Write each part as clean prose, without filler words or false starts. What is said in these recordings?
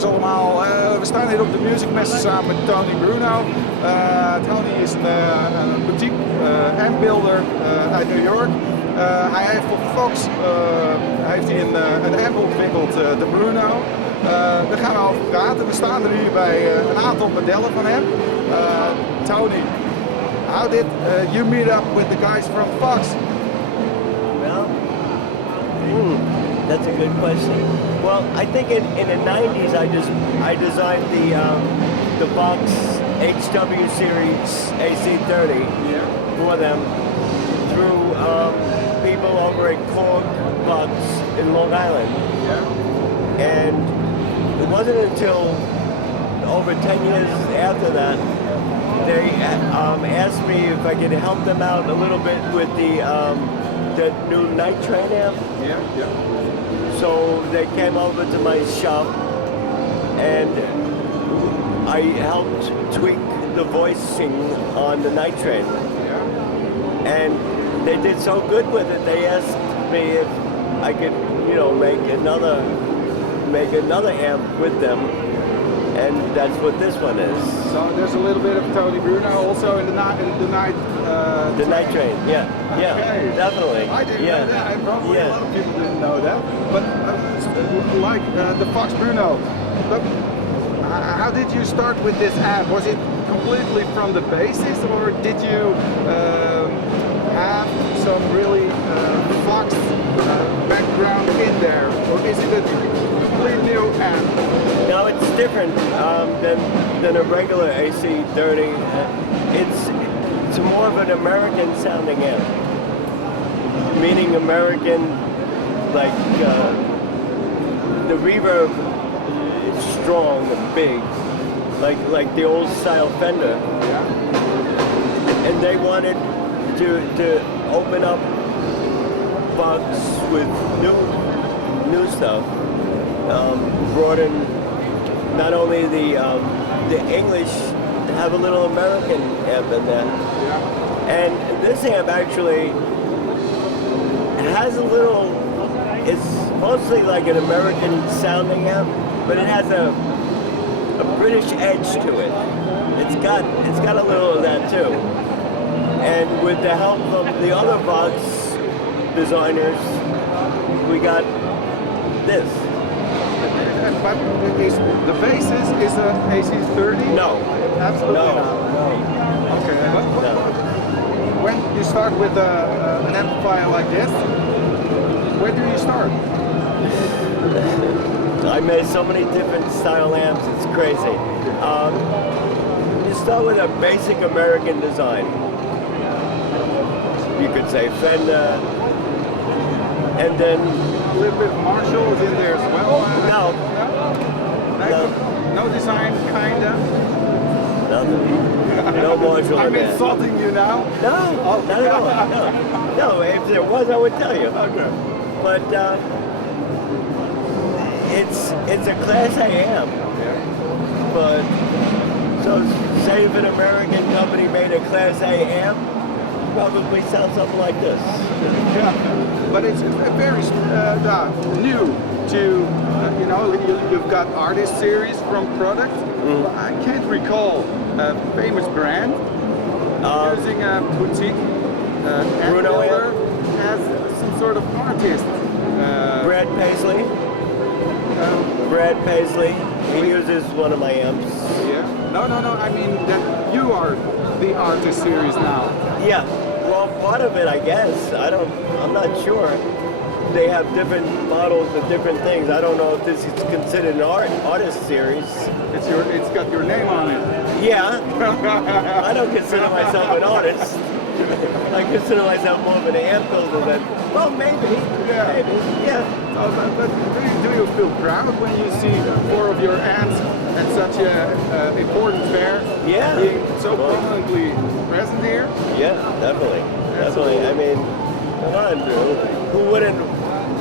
jongens allemaal. We staan hier op de MusikMesse samen met Tony Bruno. Tony is een boutique ampbuilder uit New York. Hij heeft voor Fox een amp ontwikkeld, de Bruno. Daar gaan we over praten. We staan er hier bij een aantal modellen van hem. Tony, how did you meet up with the guys from Fox? Well, that's a good question. Well, I think in the 90s I designed the Fox HW series AC30 for them through people over at Kort Fox in Long Island. And it wasn't until over 10 years after that they asked me if I could help them out a little bit with the new Night Train amp. So they came over to my shop and I helped tweak the voicing on the Night Train. And they did so good with it, they asked me if I could, make another amp with them. And that's what this one is. So there's a little bit of Tony Bruno also in the night. The Night Train, yeah, Okay. definitely. I didn't know that, and probably a lot of people didn't know that. But like the Fox Bruno, how did you start with this amp? Was it completely from the basis, or did you have some really Fox background in there, or is it a complete new amp? No, it's different than a regular AC30. It's more of an American sounding amp, meaning American, like the reverb is strong and big, like the old style Fender. And they wanted to open up Fox with new stuff, broaden not only the English, have a little American amp in there. And this amp actually has a little, it's mostly like an American sounding amp, but it has a British edge to it. It's got a little of that too. And with the help of the other Fox designers, we got this. But the basis is a AC30? No. Absolutely No. not. Okay. But when you start with an amplifier like this, where do you start? I made so many different style amps, it's crazy. You start with a basic American design. You could say Fender, and then A little bit of Marshall is in there as well? no, No design, kinda? nothing. No Marshall I'm in there. insulting you now? No, not at all. No, if there was, I would tell you. Okay. But it's a Class A amp. But so say if an American company made a Class A amp, probably sounds something like this. Yeah, but it's very new to, you've got artist series from product. But I can't recall a famous brand using a boutique Bruno amp as some sort of artist. Brad Paisley. Brad Paisley. He uses one of my amps. Yeah. No. I mean that you are the artist series now. Yeah. Well, part of it, I guess. I'm not sure. They have different models of different things. I don't know if this is considered an artist series. It's got your name on it. Yeah. I don't consider myself an artist. I consider myself more of an amp builder than, well, maybe. Maybe. Yeah. But do you feel proud when you see 4 of your amps at such an important fair being so prominently present here? Yeah, definitely. Definitely. I mean, come on, dude. Who wouldn't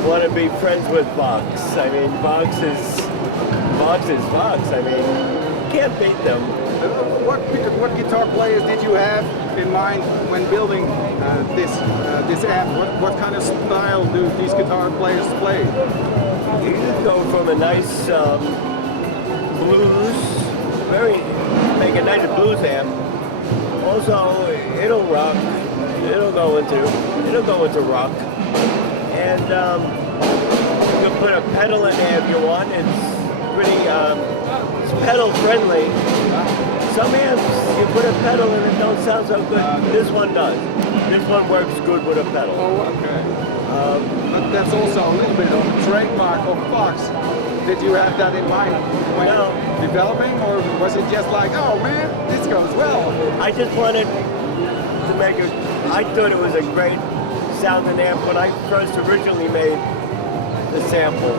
want to be friends with Fox? I mean, Fox is Fox. I mean, you can't beat them. What guitar players did you have in mind when building this amp? What kind of style do these guitar players play? You can go from a nice blues, make a nice blues amp. Also, it'll rock. It'll go into rock. And you can put a pedal in there if you want. It's pretty, it's pedal friendly. Some amps, you put a pedal in it, don't sound so good. This one does. This one works good with a pedal. Oh, okay. But that's also a little bit of a trademark of Fox. Did you have that in mind when developing, or was it just like, oh man, this goes well? I just wanted to make it. I thought it was a great sounding amp when I first originally made the sample,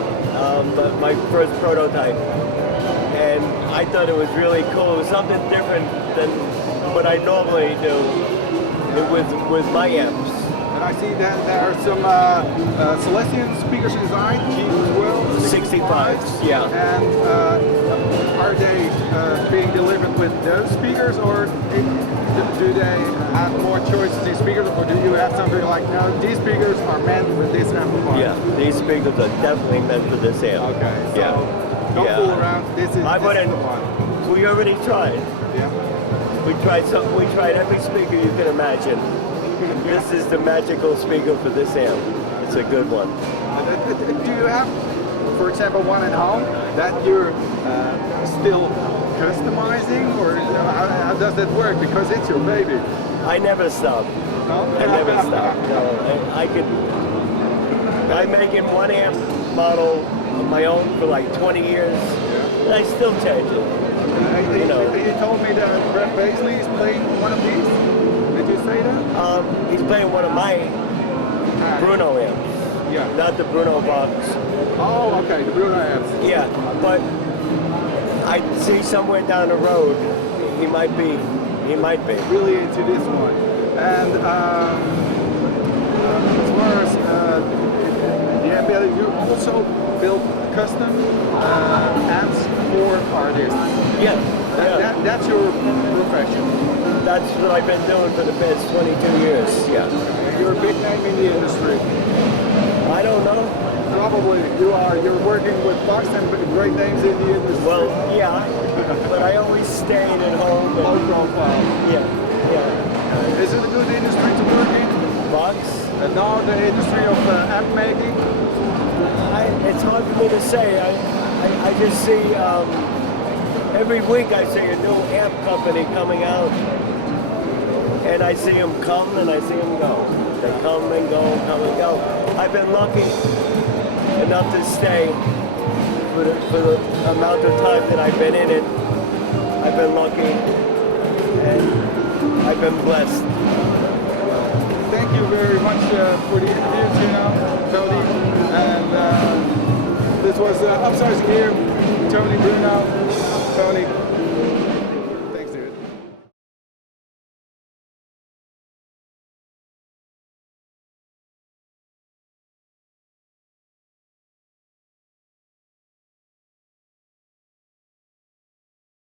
my first prototype, and I thought it was really cool. It was something different than what I normally do with my amps. And I see that there are some Celestian speakers inside, cheap as well. 65s, yeah. And are they being delivered with those speakers, or do they have more choices in speakers, or do you have something like, no, these speakers are meant for this amplifier? Yeah, these speakers are definitely meant for this amp. Okay, so yeah. don't fool around. This is the one. We already tried. Yeah. We tried every speaker you can imagine. This is the magical speaker for this amp. It's a good one. Do you have, for example, one at home that you're still customizing, or how does that work? Because it's your baby. I never stop. No? I never stop. No, I'm making one amp model of my own for like 20 years, and I still change it. You told me that Brett Paisley is playing one of these. Did you say that? He's playing one of my Bruno amps. Yeah. Not the Bruno box. Oh, okay, the Bruno amps. Yeah, but I see somewhere down the road he might be Really into this one. And as far as you also build custom amps for artists. Yeah. That's your profession. That's what I've been doing for the past 22 years. Yeah. You're a big name in the industry. I don't know. Probably you are. You're working with Fox and great names in the industry. Well, yeah, but I always stayed at home. Low profile. Yeah. Is it a good industry to work in? Fox? And now the industry of amp making? It's hard for me to say. I just see, every week I see a new amp company coming out, and I see them come and I see them go. They come and go, come and go. I've been lucky enough to stay for the amount of time that I've been in it. I've been lucky, and I've been blessed. Thank you very much for the interview, Tony. And this was UpsizingGear, Tony Bruno. Tony,